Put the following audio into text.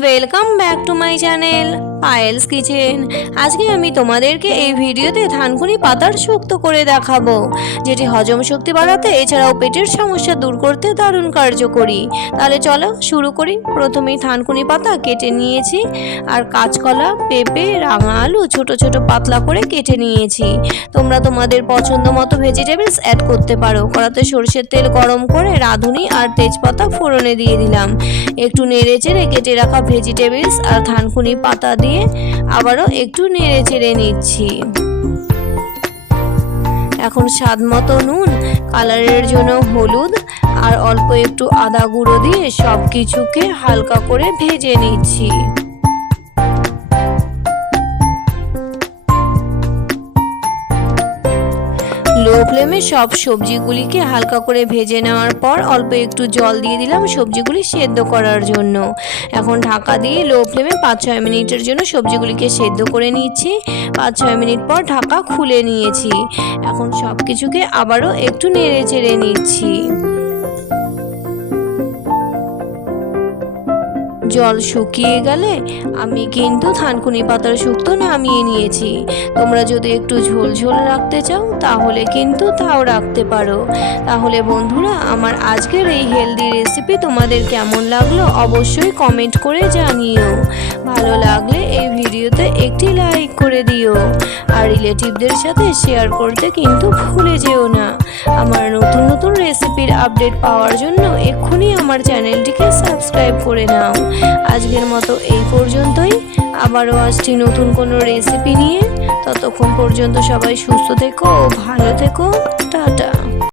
Welcome back to my channel Payel's kitchen. আজকে আমি তোমাদেরকে এই ভিডিওতে থানকুনি পাতার শুক্তো করে দেখাবো, যেটি হজম শক্তি বাড়াতে এছাড়াও পেটের সমস্যা দূর করতে দারুণ কার্যকরী। তাহলে চলো শুরু করি। প্রথমেই থানকুনি পাতা কেটে নিয়েছি, আর কাঁচকলা, পেঁপে, রাঙা আলু ছোট ছোট পাতলা করে কেটে নিয়েছি। তোমরা তোমাদের পছন্দ মতো ভেজিটেবলস অ্যাড করতে পারো। কড়াতে সরষের তেল গরম করে রাঁধুনি আর তেজপাতা ফোড়নে দিয়ে দিলাম। একটু নেড়ে চেড়ে কেটে রাখা ভেজিটেবলস আর থানকুনি পাতা দিয়ে আবারও একটু নেড়ে চেড়ে নিচ্ছি। এখন স্বাদ মতো নুন, কালারের জন্য হলুদ আর অল্প একটু আদা গুঁড়ো দিয়ে সব কিছুকে হালকা করে ভেজে নিচ্ছি। লো ফ্লেমে সব সবজিগুলিকে হালকা করে ভেজে নেওয়ার পর অল্প একটু জল দিয়ে দিলাম সবজিগুলি সেদ্ধ করার জন্য। এখন ঢাকা দিয়ে লো ফ্লেমে 5-6 মিনিটের জন্য সবজিগুলিকে সেদ্ধ করে নিচ্ছি। 5-6 মিনিট পর ঢাকা খুলে নিয়েছি। এখন সব কিছুকে আবারও একটু নেড়ে চেড়ে নিচ্ছি। জল শুকিয়ে গেলে আমি কিন্তু থানকুনি পাতার শুক্তো নামিয়ে নিয়েছি। তোমরা যদি একটু ঝোল ঝোল রাখতে চাও তাহলে কিন্তু তাও রাখতে পারো। তাহলে বন্ধুরা, আমার আজকের এই হেলদি রেসিপি তোমাদের কেমন লাগলো অবশ্যই কমেন্ট করে জানিও। ভালো লাগলে এই ভিডিওতে একটি লাইক করে দিও, আর রিলেটিভদের সাথে শেয়ার করতে কিন্তু ভুলে যেও না। আমার নতুন নতুন রেসিপির আপডেট পাওয়ার জন্য এক্ষুনি আমার চ্যানেলটিকে সাবস্ক্রাইব করে নাও। আজকের মতো এই পর্যন্তই, আবারও আসছি নতুন কোনো রেসিপি নিয়ে। ততক্ষণ পর্যন্ত সবাই সুস্থ থেকো, ভালো থেকো, টাটা।